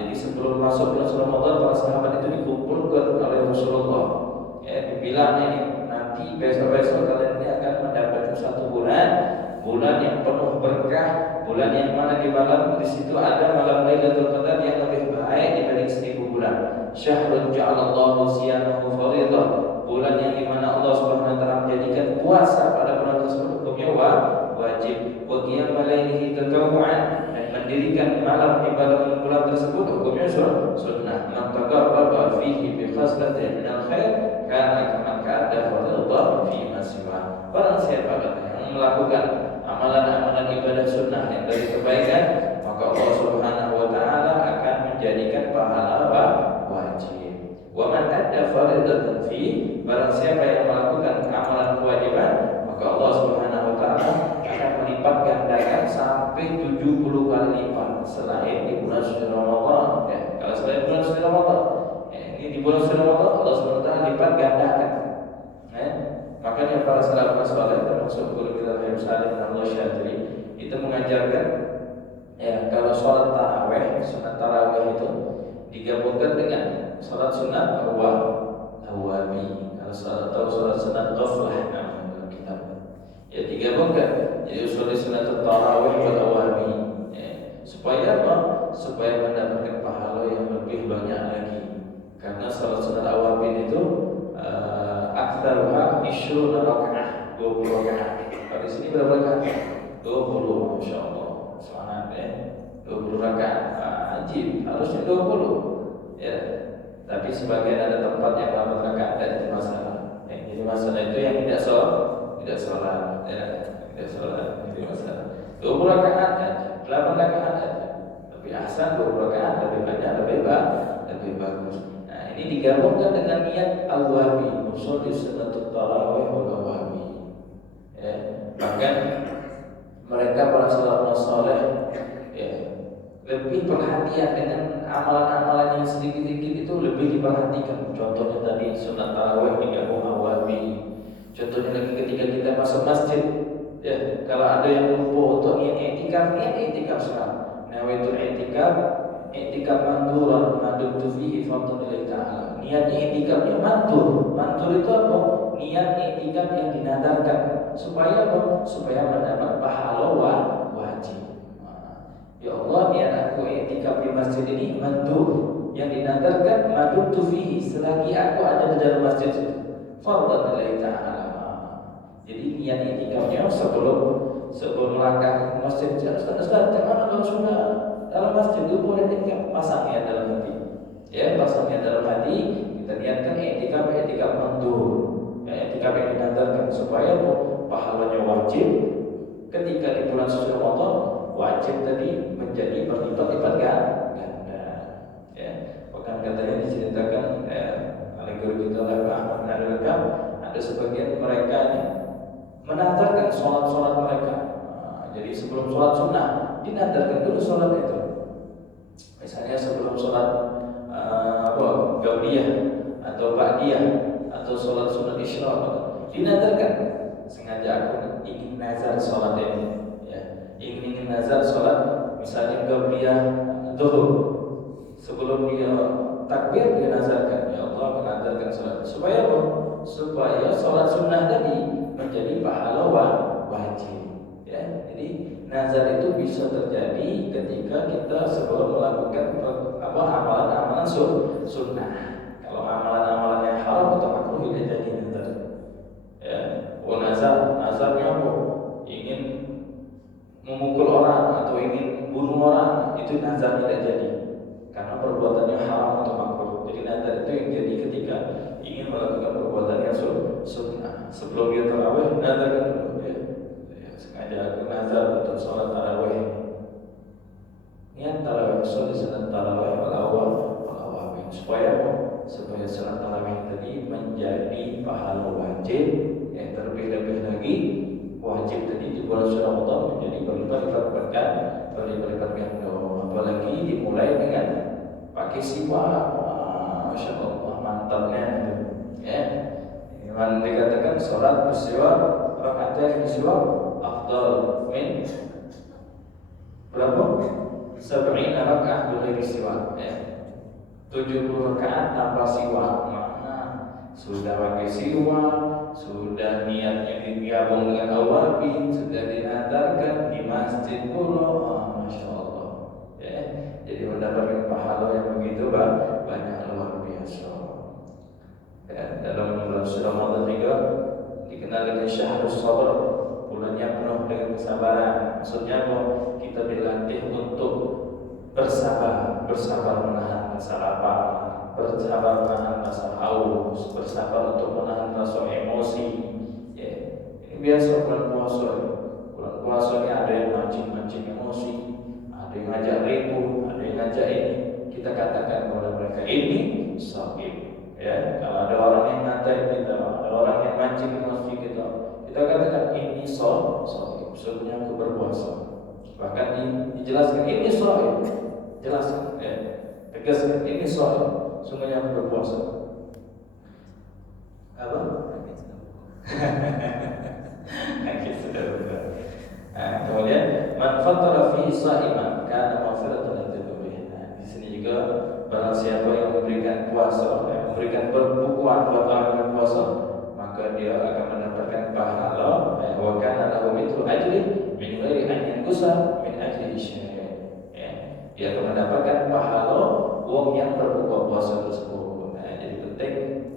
Jadi sebelum masuk bulan Ramadan, para sahabat itu dikumpulkan oleh Rasulullah. Ya, dibilang ini nanti besok-besok kalian ini akan mendapatkan satu bulan yang penuh berkah, bulan yang mana di malam di situ ada malam Lailatul Qadar yang lebih baik dibanding 1000 bulan. Syahrun ja'alallahu siyamahu fardhan, bulan yang di mana Allah Subhanahu wa taala menjadikan puasa pada bulan tersebut hukumnya wajib. Wa qiyamul lailihi tatawwu'an, dan mendirikan malam di dalam bulan tersebut hukumnya sunnah. Man taqarraba fihi bi khaslatin min al-khair kana kama kana fardhan fi ma siwa. Barang siapa yang melakukan amalan-amalan ibadah sunnah yang dari kebaikan, maka Allah Subhanahu wa taala akan menjadikan pahala wajib. Wa man adda fardatan fi, barang siapa yang melakukan amalan kewajiban, maka Allah Subhanahu wa taala akan melipat gandakan sampai 70 kali lipat selain di bulan suci Ramadan. Ya, kalau selain bulan suci Ramadan, ya, ini di bulan suci Ramadan Allah Subhanahu wa taala lipat gandakan. Ya, makanya para salafus saleh termasuk guru kita Habib Salim dan Allah Syadri itu mengajarkan ya, kalau sholat tarawih, sunat tarawih itu digabungkan dengan sholat sunat awabi. Kalau sholat atau sholat sunat ghaflah dalam kitab, ya digabungkan. Jadi usul sunat tarawih wal awabi, ya. Supaya apa? Supaya mendapatkan pahala yang lebih banyak lagi. Karena sholat sunat awabi itu aktsaruha 20 rakaat, 20 rakaat. Kalau di sini berapa rakaat? 20, masyaallah. Semangat ya. 20 rakaat wajib, harusnya 20. Ya. Tapi sebagian ada tempat yang 8 rakaat, dan itu masalah. Ya, jadi masalah itu yang tidak sholat, ya. Tidak sholat, itu masalah. 20 rakaat aja, 8 rakaat aja. lebih ahsan 20 rakaat, lebih banyak, lebih bagus. Nah, ini digabungkan dengan niat al-wahabi, usul di sunnatul tarawih al-wahabi. Ya, bahkan mereka para salafus saleh ya, lebih perhatian dengan amalan-amalan yang sedikit-sedikit itu lebih diperhatikan. Contohnya tadi sunat tarawih digabung al-wahabi. Contohnya lagi ketika kita masuk masjid, ya, kalau ada yang lupa untuk niat i'tikaf salat. Nawaitu i'tikaf manduran madumtu fihi fadlillahi ta'ala. Niat i'tikafnya mandur. Mandur itu apa? Niat i'tikaf yang dinadarkan supaya apa? Supaya mendapat pahala wajib. Ya Allah, niat aku i'tikaf di masjid ini mandur, yang dinadarkan madumtu fihi, selagi aku ada di dalam masjid itu. Fadlillahi ta'ala. Jadi niat i'tikafnya sebelum langkah ke masjid. Ustaz, mana kalau sudah dalam masjid itu boleh i'tikaf? Pasang niat dalam hati. Ya, pasang niat dalam hati. Kita niatkan i'tikaf mandur. Ya, i'tikaf yang dinadarkan supaya pahalanya wajib. Ketika di bulan suci Ramadan, wajib tadi menjadi berlipat-lipat ganda. Ya, bahkan katanya diceritakan oleh guru kita Ahmad bin Abdul Ghani, ada sebagian mereka menadarkan sholat mereka. Jadi sebelum sholat sunnah dinadarkan dulu sholat itu. Misalnya sebelum sholat Gabliyah atau Ba'diyah atau sholat sunat isyraq, dinadarkan sengaja aku ingin nazar sholat ini. Ya, ingin nazar sholat misalnya Gabliyah Zuhur, sebelum dia takbir dia nazarkan, ya Allah menazarkan sholat supaya apa? Supaya sholat sunnah tadi menjadi pahala wajib. Ya, jadi nazar itu bisa terjadi ketika kita sebelum melakukan amalan-amalan sunnah. Kalau amalan-amalan yang haram atau makruh tidak jadi nazar. Ya, nazarnya apa? Ingin memukul orang atau ingin bunuh orang, itu nazar tidak jadi karena perbuatannya haram atau makruh. Jadi nazar itu yang jadi ketika ingin melakukan perbuatan yang sunnah. Sebelum dia tarawih, nazar dulu ya. Sengaja aku nazar untuk sholat tarawih. Niat tarawih, sholat sunat tarawih awal supaya sholat tarawih tadi menjadi pahala wajib. Yang terlebih-lebih lagi wajib tadi di bulan suci Ramadan menjadi berlipat-lipat ganda. Apalagi dimulai dengan pakai siwak. Masya Allah, mantapnya itu. Ya, memang dikatakan sholat bersiwak, rakaatnya bersiwak afdal min berapa? 70 rakaat boleh bersiwak. Ya, 70 rakaat tanpa siwak. Sudah pakai siwak, sudah niatnya digabung dengan al-wahabi, sudah dinadarkan di masjid pula. Masya Allah. Ya, jadi mendapatkan pahala yang begitu banyak, luar biasa. Ya, dalam bulan Ramadan juga dikenal dengan syahrus sabr, bulannya penuh dengan kesabaran. Maksudnya kita dilatih untuk bersabar menahan rasa lapar, bersabar menahan rasa haus, bersabar untuk menahan rasa emosi. Ya, ini biasa bulan puasa. Bulan puasa ini ada yang mancing emosi, ada yang ngajak ribut, ada yang ngajak ini. Kita katakan kepada mereka ini shahid. Ya, kalau ada orang yang ngatain kita, ada orang yang mancing emosi kita katakan ini shahid. Maksudnya aku berpuasa. Bahkan dijelaskan ini shahid. Jelaskan, ya, tegaskan ini shahid. Sungguhnya aku berpuasa. Apa? Sudah benar. Kemudian man fattara fi sha'iman kana maghfiratan lidzunubihi. Di sini juga barang siapa yang memberikan puasa, memberikan berbukuan buat orang yang puasa, maka dia akan mendapatkan pahala wa kana lahu mithlu ajri min ghairi an yanqusa min ajri syai'. Ya, dia akan mendapatkan pahala uang yang berbuka puasa tersebut. Nah, jadi penting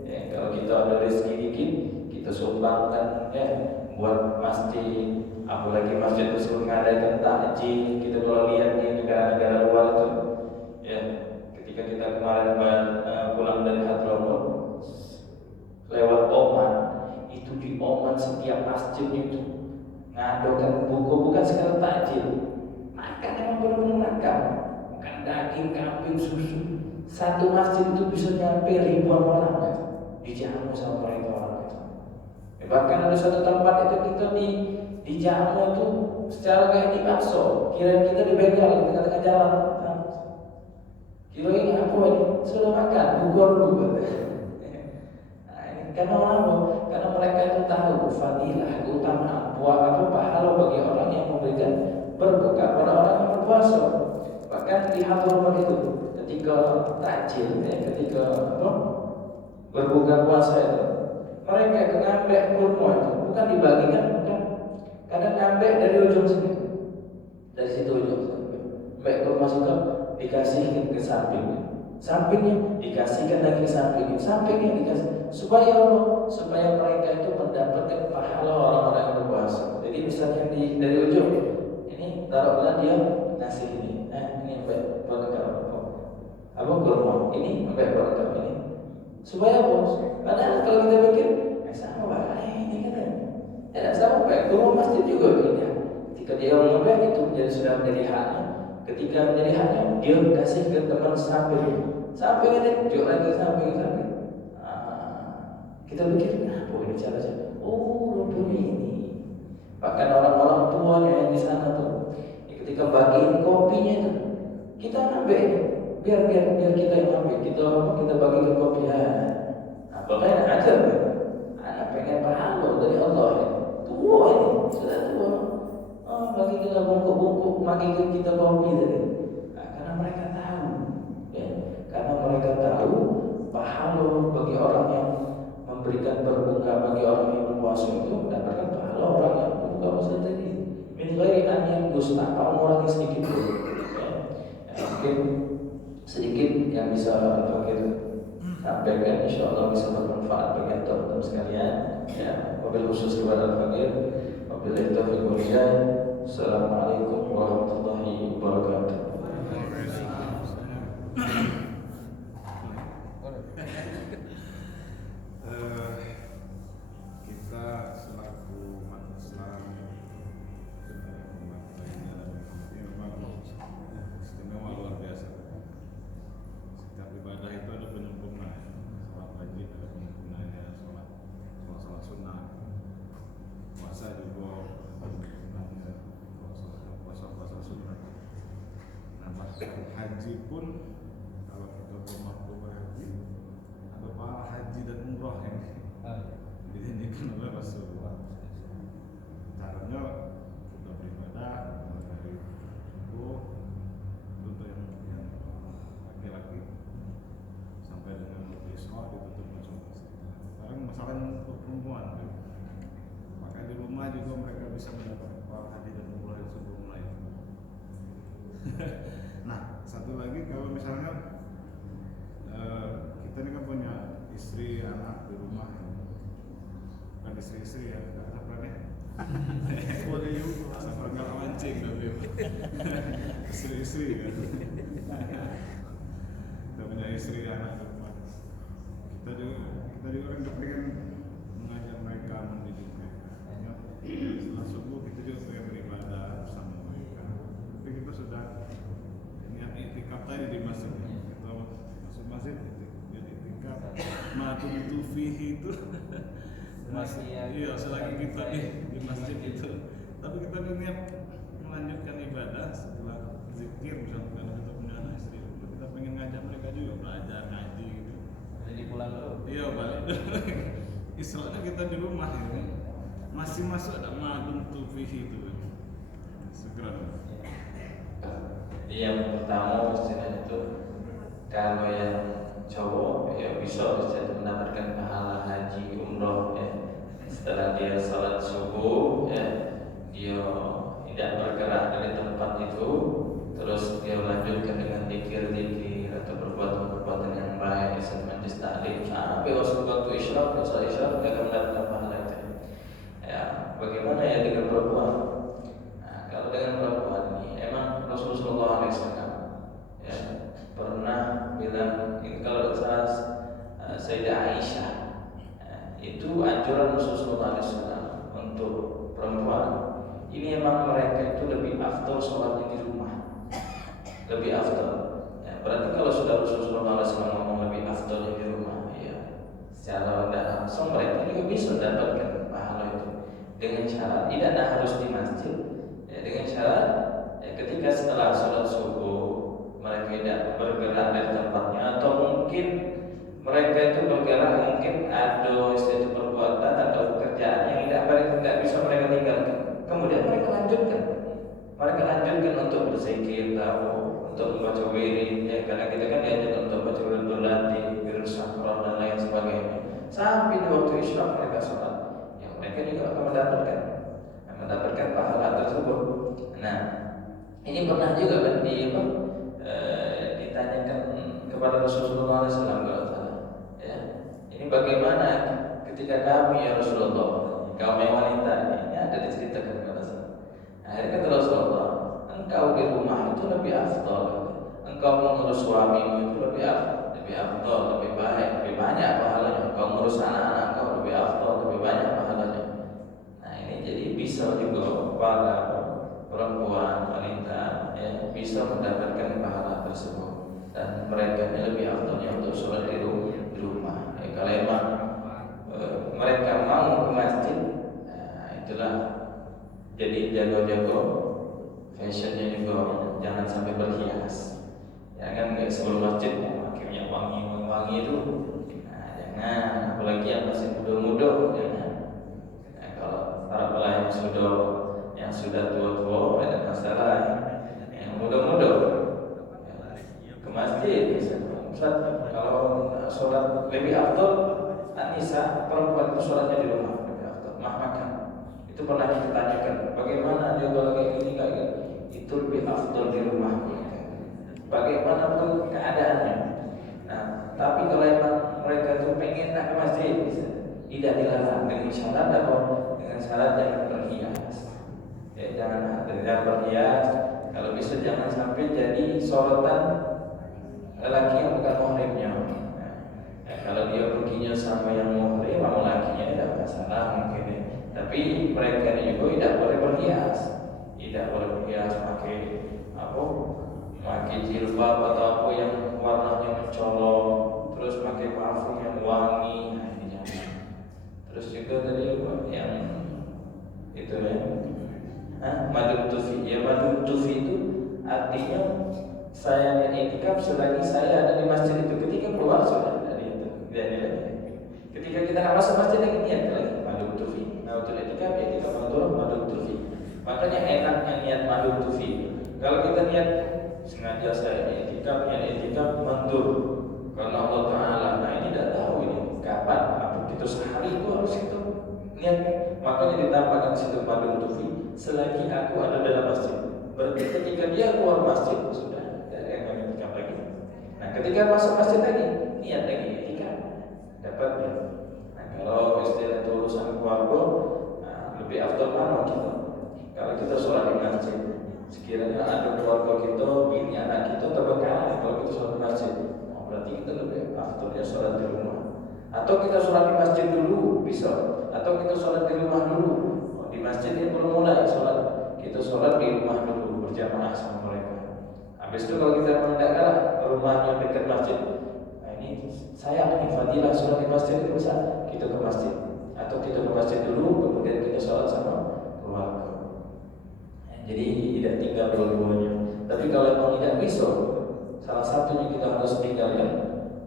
ya, kalau kita ada rezeki dikit, kita sumbangkan ya buat masjid, apalagi masjid tersebut mengadakan takjil. Kita kalau lihat di negara-negara luar itu ya, ketika kita kemarin pulang dari Hadramut lewat Oman, itu di Oman setiap masjid itu ngadakan buku bukan sekedar takjil, makan, emang benar-benar makan. daging, kambing, susu. Satu masjid itu bisa nyampe ribuan orang kan? Dijamu sama mereka orang itu. Bahkan ada satu tempat itu kita dijamu itu secara kayak di bakso, kira kita dibegal di tengah-tengah jalan. Kira ini apa ini? Sudah makan, bubur dulu. Nah, ini karena orang, karena mereka itu tahu fadilah, keutamaan, pahala bagi orang yang memberikan berbuka pada orang yang berpuasa. Bahkan di Hadramut itu ketika takjil, ketika berbuka puasa itu, mereka itu ngambil kurma itu bukan dibagikan, bukan. Kadang ngambil dari ujung sini, dari situ ujung sini. Ngambil kurma itu dikasih ke sampingnya dikasihkan lagi ke sampingnya dikasih supaya mereka itu mendapatkan pahala orang-orang yang berpuasa. Jadi misalnya dari ujung ini taruhlah dia ngasih ini, ini berkah kurma, ini berkah ini supaya padahal kalau kita pikir sama ini kan tidak sama kurma masjid juga ini. Ketika dia mengambil itu sudah menjadi haknya. Ketika menjadi haknya, dia kasih ke teman samping ini, jual lagi samping. Kita pikir, apa ini cara-cara? Rupanya ini. Bahkan orang-orang tuanya yang di sana tuh, ketika bagiin kopinya itu, kita ambil ini, biar kita yang ambil, kita bagikan kopi. Bahkan ajar kan? Anak pengen pahala dari Allah ya. Tua ini, sudah tua. Bagi kita bungkuk, bagi kita kopi tadi. Karena mereka tahu, ya. Karena mereka tahu pahala bagi orang yang memberikan berbuka bagi orang yang berpuasa itu mendapatkan pahala orang yang berbuka puasa tadi. Min ghairi an yanqus, tanpa mengurangi sedikit pun. Ya, mungkin sedikit yang bisa Al-Fakir sampaikan, insyaallah bisa bermanfaat bagi teman-teman sekalian. Ya, wabil khusus kepada Al-Fakir. Wabillahi taufiq wal hidayah. Assalamualaikum warahmatullahi wabarakatuh. Kita selaku umat Islam memang istimewa luar biasa. Setiap ibadah itu ada penyempurna. Sholat wajib ada penyempurnanya, sholat sunnah, puasa juga puasa sunnah. Nah, haji pun kalau kita bermampu berhaji, ada pahala haji dan umroh yang dijanjikan oleh Rasulullah. Caranya kita beribadah dari subuh untuk yang laki-laki sampai dengan Isra ditutup masuk. Sekarang masalah untuk perempuan, maka di rumah juga mereka bisa mendapat pahala haji dan umroh yang sempurna itu. Nah, satu lagi kalau misalnya kita ini kan punya istri, anak di rumah, bukan istri ya, apa nih? Boleh juga, sampai nggak mancing tapi istri kan. Kita punya istri, anak di rumah. Kita juga kan pengen mengajar mereka, mendidik mereka. Setelah subuh kita juga pengen beribadah bersama mereka. Tapi kita sudah niat i'tikaf tadi di masjid. Kita masuk masjid jadi i'tikaf. Madum itu fihi itu masih iya selagi kita di masjid itu. Tapi kita niat melanjutkan ibadah setelah zikir misalnya karena kita punya anak istri. Kita pengen ngajak mereka juga belajar ngaji gitu. Jadi pulang dulu. Iya balik. Istilahnya kita di rumah ini masih masuk ada madum tufihi itu. Segera. Yang pertama istilahnya itu kalau yang cowok ya bisa mendapatkan pahala haji umroh ya. Setelah dia salat subuh ya, dia tidak bergerak dari tempat itu, terus dia lanjutkan dengan zikir-zikir atau perbuatan-perbuatan yang baik sampai majlis taklim sampai waktu isyraq, salat isyraq dia akan mendapatkan pahala itu. Ya, bagaimana ya dengan perempuan? Nah, kalau dengan perempuan ini emang Rasulullah SAW ya pernah bilang ini kalau salah Sayyidah Aisyah itu anjuran Rasulullah SAW untuk perempuan ini emang mereka itu lebih afdal sholatnya di rumah, lebih afdal. berarti kalau sudah Rasulullah SAW ngomong lebih afdal di rumah, ya secara tidak langsung mereka juga bisa dapatkan pahala itu dengan syarat tidak harus di masjid, ya, dengan syarat ya, ketika setelah sholat subuh mereka tidak bergerak dari tempatnya, atau mungkin mereka itu bergerak, mungkin ada istilah perbuatan atau pekerjaan yang tidak bisa mereka tinggalkan, kemudian mereka lanjutkan untuk berzikir, untuk membaca wirid, ya, karena kita kan diajar untuk baca wirid berlatih, wirid syakran dan lain sebagainya, sampai di waktu isya mereka sholat, yang mereka juga akan mendapatkan pahala tersebut. Nah, ini pernah juga kan ditanyakan kepada Rasulullah SAW, ya, ini bagaimana ketika kami ya Rasulullah, kaum yang wanita ini ada diceritakan kepada saya. Akhirnya kata Rasulullah, engkau di rumah itu lebih afdal, engkau mengurus suamimu itu lebih afdal, lebih baik, lebih banyak pahalanya. Engkau mengurus anak-anak engkau lebih afdal, lebih banyak pahalanya. Nah, ini jadi bisa juga para perempuan wanita, ya, bisa mendapatkan pahala tersebut, dan mereka ini lebih afdalnya untuk sholat di rumah. Ya, kalau memang mereka mau ke masjid, nah, itulah jadi jago-jago fashionnya juga, jangan sampai berhias, ya kan, nggak sebelum masjid akhirnya wangi itu, nah, jangan, apalagi yang masih muda-muda, jangan. Nah, kalau para pelayan yang sudah tua-tua ada masalah, yang muda-muda ke masjid, Ustaz, kalau sholat lebih afdal, Anissa perempuan itu sholatnya di rumah lebih afdal, makan. Itu pernah ditanyakan, bagaimana dia kalau kayak gini itu lebih afdal di rumah, bagaimanapun keadaannya. Nah, tapi kalau emang mereka itu pengen nak ke masjid, tidak dilarang, dengan syarat apa? Dengan syarat jangan berhias, ya, jangan berhias. Kalau bisa jangan sampai jadi sorotan lelaki yang bukan muhrimnya. Nah, kalau dia perginya sama yang muhrim, sama lakinya tidak masalah mungkin, ya. Tapi mereka ini juga tidak boleh berhias, pakai jilbab atau apa yang warnanya mencolok, terus pakai parfum yang wangi, nah, ini jangan. Terus juga tadi yang itu ya, madhub tufi. Ya, madhub tufi itu artinya saya i'tikaf selagi saya ada di masjid itu. Ketika keluar sudah dari itu, tidak lagi. Ketika kita nak masuk masjid lagi niat lagi madhub tufi. Nah, untuk i'tikaf madhub tufi. Makanya enaknya niat madhub tufi. Kalau kita niat sengaja saya i'tikaf mandur karena Allah Taala, nah ini tidak tahu ini kapan, apa itu sehari itu harus itu niat. Makanya ditambahkan situ madhub tufi, selagi aku ada dalam masjid. Berarti ketika dia keluar masjid sudah tidak ada yang i'tikaf lagi. Nah, ketika masuk masjid lagi niat lagi i'tikaf, dapat. Nah, kalau istilah itu urusan keluarga, nah, lebih afdal mana kita? Kalau kita sholat di masjid, sekiranya ada keluarga kita, bini anak kita terbengkalai kalau kita sholat di masjid, oh, berarti kita lebih afdalnya sholat di rumah. Atau kita sholat di masjid dulu bisa, atau kita sholat di rumah dulu. Oh, di masjid ini belum mulai sholat, kita sholat di rumah dulu berjamaah sama mereka. Habis itu kalau kita tidak kalah rumahnya dekat masjid, nah ini sayang nih fadilah sholat di masjid itu bisa, kita ke masjid, atau kita ke masjid dulu kemudian kita sholat sama keluarga. Jadi tidak tinggal dua-duanya. Tapi kalau memang tidak bisa, salah satunya kita harus tinggalkan,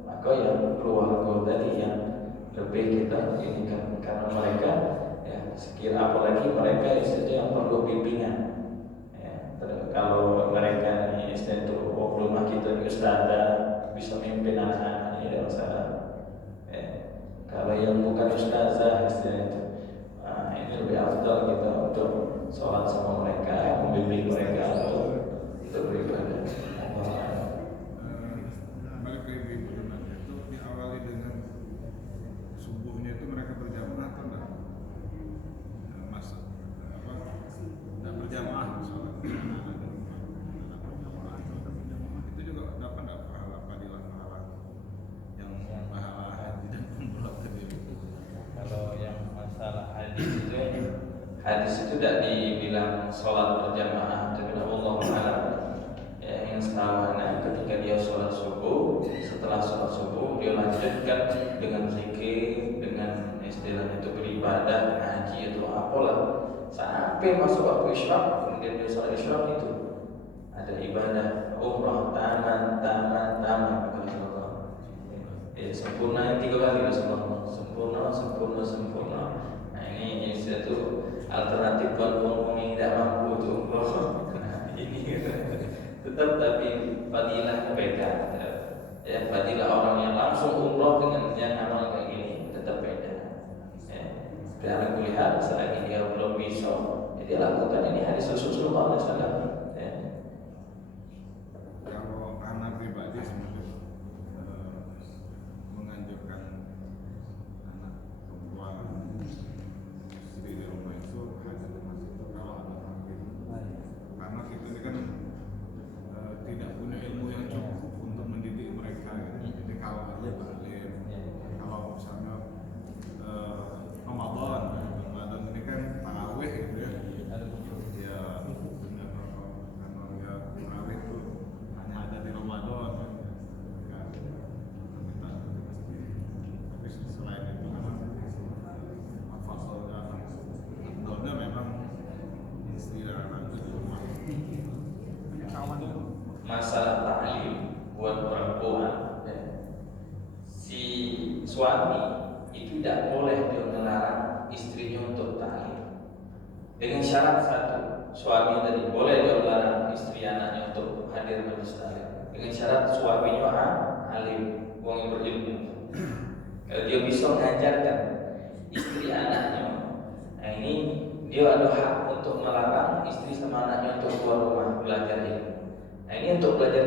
maka yang keluarga tadi yang lebih kita ini kan, karena mereka ya sekira apalagi mereka itu yang perlu bimbingan. Ya, kalau mereka ini itu rumah kita di ustazah bisa mimpin anak-anak ini tidak masalah. Ya, kalau yang bukan ustazah istilah itu, nah, ini lebih afdal kita untuk sholat sama mereka, membimbing mereka untuk beribadah. Balik ke ibu itu diawali dengan subuhnya itu mereka berjamaah atau enggak? Enggak berjamaah sholat. Itu juga dapat pahala fadilah yang pahala haji dan umrah tadi. Kalau yang masalah hadis itu tidak dibilang sholat berjamaah, tapi Allah Taala ya, yang yang selawana ketika dia sholat subuh, setelah sholat subuh dia lanjutkan dengan zikir, dengan istilahnya itu beribadah, haji atau apalah, sampai masuk waktu isyraq, kemudian dia sholat isyraq itu ada ibadah umrah taman kata Rasulullah. Ya, sempurna yang 3 kali Rasulullah, sempurna. Nah ini istilah itu alternatif buat orang yang tidak mampu untuk umrah. Nah, ini tetap tapi fadilah beda. Ya, fadilah orang yang langsung umrah dengan yang amal kayak gini tetap beda. Ya, karena kulihat selagi dia belum bisa, dia lakukan ini hadis Rasulullah SAW. Ya. Kalau anak pribadi sebenarnya menganjurkan anak perempuan istri di rumah itu hanya masih itu kalau ada takdir, karena kita ini kan tidak punya ilmu yang cukup untuk mendidik mereka gitu. Jadi kalau ada taklim, kalau misalnya Ramadan ini kan tarawih gitu ya, ya benar karena ya tarawih itu hanya ada di Ramadan kan, kita mesti. Tapi selain itu memang afdalnya memang istri dan anak itu di rumah. Masalah taklim buat perempuan, si suami itu tidak boleh dia melarang istrinya untuk taklim dengan syarat satu. Suami tadi boleh dia melarang istri anaknya untuk hadir majelis taklim dengan syarat suaminya alim, orang yang berilmu. Kalau dia bisa mengajarkan istri anaknya, nah ini dia ada hak untuk melarang istri sama anaknya untuk keluar rumah belajar ilmu. Nah ini untuk belajar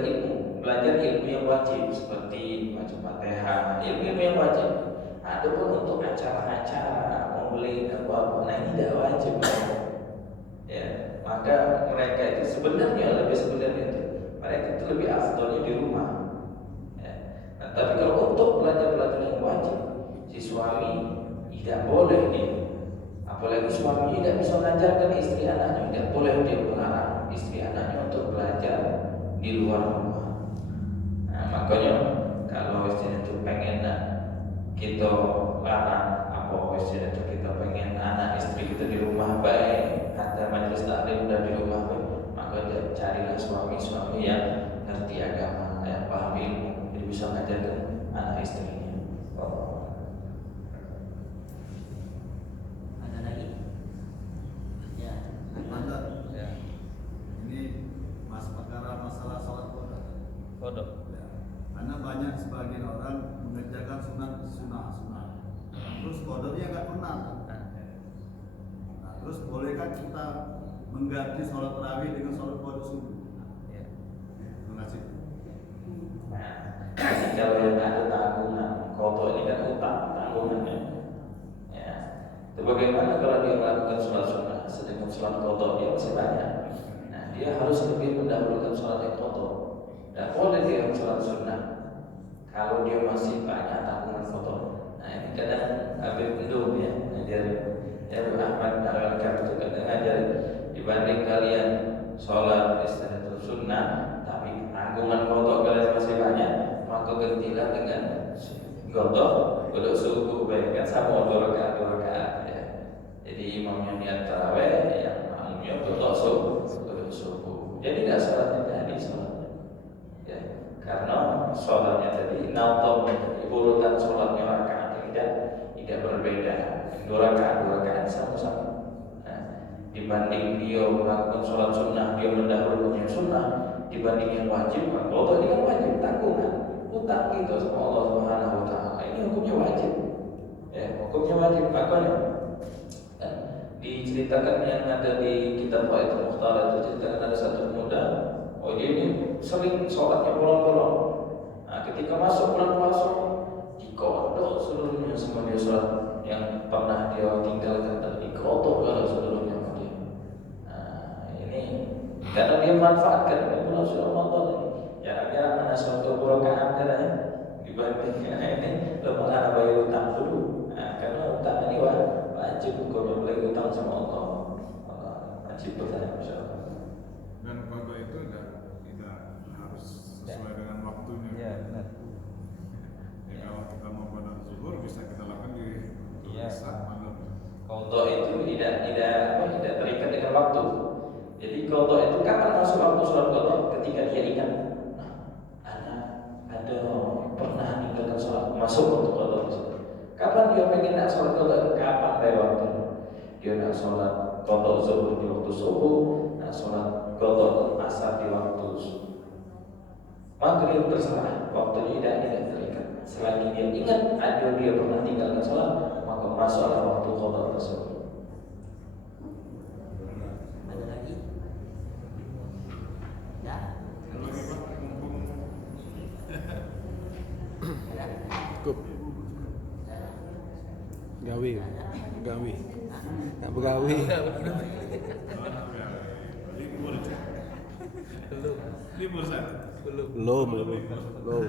ilmu yang wajib seperti baca Fatihah, ilmu yang wajib. Adapun untuk acara-acara, maulid atau apa, nah ini tidak wajib. Ya, maka mereka itu sebenarnya mereka itu lebih afdalnya di rumah. Ya. Nah, tapi kalau untuk belajar yang wajib, si suami tidak boleh dia. Apalagi suami tidak bisa mengajarkan istri anaknya, tidak boleh dia melarang istri anaknya untuk belajar di luar rumah. Nah, makanya kalau istrinya itu pengen kita larang apa istilah itu, kita pengen anak istri kita di rumah baik, ada majelis taklim dan di rumah baik, maka carilah suami yang ngerti agama, yang paham ilmu, jadi bisa mengajarkan anak istrinya. Ada lagi? Ya. Ada. Ya. Ini masalah sholat kodok. Ya. Karena banyak sebagian orang mengerjakan sunat. Terus kodoknya nggak pernah. Nah, terus bolehkah kita mengganti sholat tarawih dengan sholat kodok subuh? Ya. Terima kasih. Nah, kalau yang ada tanggungan, kodok ini kan utang tanggungannya. Ya. Itu bagaimana kalau dia melakukan sholat sunnah, sedangkan sholat kodok dia masih banyak. Nah, dia harus lebih mendahulukan sholat yang kodok. Dan boleh dia sholat sunnah kalau dia masih banyak tanggungan kodok. Nah, ini kadang Habib Ndum ya ngajar, ya Ahmad Al-Kar itu kadang ngajar, dibanding kalian sholat istirahat sunnah tapi tanggungan kodok kalian masih banyak, maka gantilah dengan kodok subuh, baik kan sama 2 rakaat ya. Jadi imamnya niat tarawih, yang makmumnya kodok subuh. Jadi tidak sholatnya tadi sholatnya ya, karena sholatnya tadi nautom, urutan sholatnya rakaat tidak berbeda, 2 rakaat sama-sama. Nah, dibanding dia melakukan sholat sunnah, dia mendahulukan yang sunnah dibanding yang wajib, maka kodok ini kan wajib, tanggungan utang kita sama Allah Subhanahu Wa Taala. Ini hukumnya wajib, ya hukumnya wajib. Makanya diceritakan yang ada di kitab Faidul Mukhtar itu ceritakan ada satu pemuda, dia ini sering sholatnya bolong-bolong. Nah, ketika masuk bulan puasa dikodok seluruhnya semua dia sholat yang pernah dia tinggalkan tadi, dikodok kalau seluruhnya sama dia. Nah, ini karena dia manfaatkan bulan Ramadan ini. Jarang-jarang mana sholat 2 rakaat katanya dibandingkan ini lemah anak bayar utang dulu. Nah, karena utang ini wajib hukumnya, boleh utang sama Allah. Wajib bertanya insya Allah. Dan kodok itu tidak sesuai dengan waktunya. Ya, benar. Ya, kalau kita mau pada zuhur bisa kita lakukan di Iya. saat malam. Qadha itu tidak terikat dengan waktu. Jadi qadha itu kapan masuk waktu sholat qadha? Ketika dia ingat, ada pernah meninggalkan sholat, masuk untuk qadha. Kapan dia pengen nak sholat qadha? Kapan dari waktu? Dia nak sholat qadha zuhur di waktu subuh, nak sholat qadha asar di waktu maghrib, terserah. Waktunya tidak terikat. Selagi dia ingat dia pernah tinggalkan sholat, maka masuklah waktu qadha tersebut. Ada lagi? Ya? Kalau lagi Pak, mumpung Ada? Cukup. Gawe. Nggak begawe. libur San. Belum.